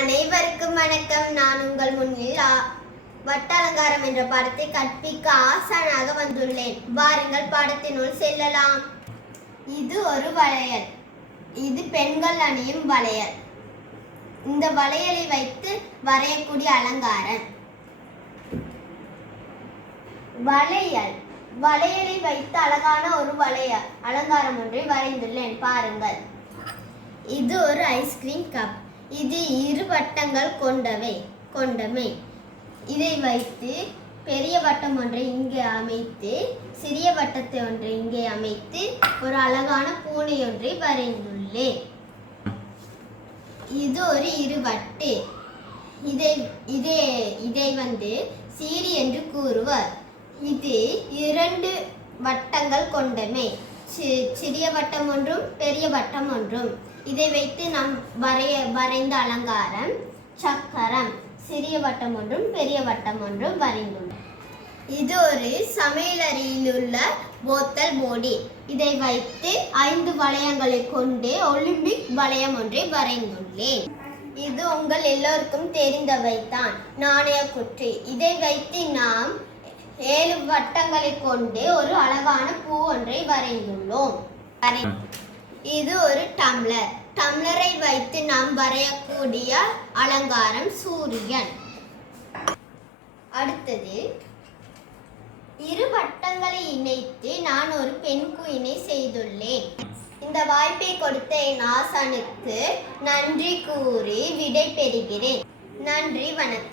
அனைவருக்கும் வணக்கம். நான் உங்கள் முன்னில் ஆ- வட்டாலங்காரம் என்ற பாடத்தை கற்பிக்க ஆசானாக வந்துள்ளேன். வாருங்கள் பாடத்தினுள் செல்லலாம். இது ஒரு வளையல். இது பெண்கள் அணியும் வளையல். இந்த வளையலை வைத்து வரையக்கூடிய அலங்காரம். வளையல். வளையலை வைத்து அழகான ஒரு வளைய அலங்காரம் ஒன்றை வரைந்துள்ளேன். பாருங்கள். இது ஒரு ஐஸ்கிரீம் கப். இது இரு வட்டங்கள் கொண்டவை கொண்டமை. இதை வைத்து பெரிய வட்டம் ஒன்றை இங்கே அமைத்து சிறிய வட்டத்தை ஒன்றை இங்கே அமைத்து ஒரு அழகான பூனை ஒன்றை வரைந்துள்ளேன். இது ஒரு இருவட்டு இதை இதே இதை வந்து சீரி என்று கூறுவர். இது இரண்டு வட்டங்கள் கொண்டமை. சி- சிறிய வட்டம் ஒன்றும் பெரிய வட்டம் ஒன்றும். இதை வைத்து நாம் வரைய வரைந்த அலங்காரம் சக்கரம் சிறிய வட்டம் ஒன்றும் பெரிய வட்டம் ஒன்றும் வரைந்துள்ளோம் இது ஒரு சமையலறையில் உள்ள போத்தல் போடி. இதை வைத்து ஐந்து வளையங்களை கொண்டு ஒலிம்பிக் வளையம் ஒன்றை வரைந்துள்ளேன். இது உங்கள் எல்லோருக்கும் தெரிந்தவைத்தான் நாணய குற்றி. இதை வைத்து நாம் ஏழு வட்டங்களை கொண்டு ஒரு அழகான பூ ஒன்றை வரைந்துள்ளோம். வரை இது ஒரு டம்ளர். டம்ளரை வைத்து நாம் வரையக்கூடிய அலங்காரம் சூரியன். அடுத்தது இரு வட்டங்களை இணைத்து நான் ஒரு பெண் குயினை செய்துள்ளேன். இந்த வாய்ப்பை கொடுத்த என் ஆசானுக்கு நன்றி கூறி விடை பெறுகிறேன். நன்றி வணக்கம்.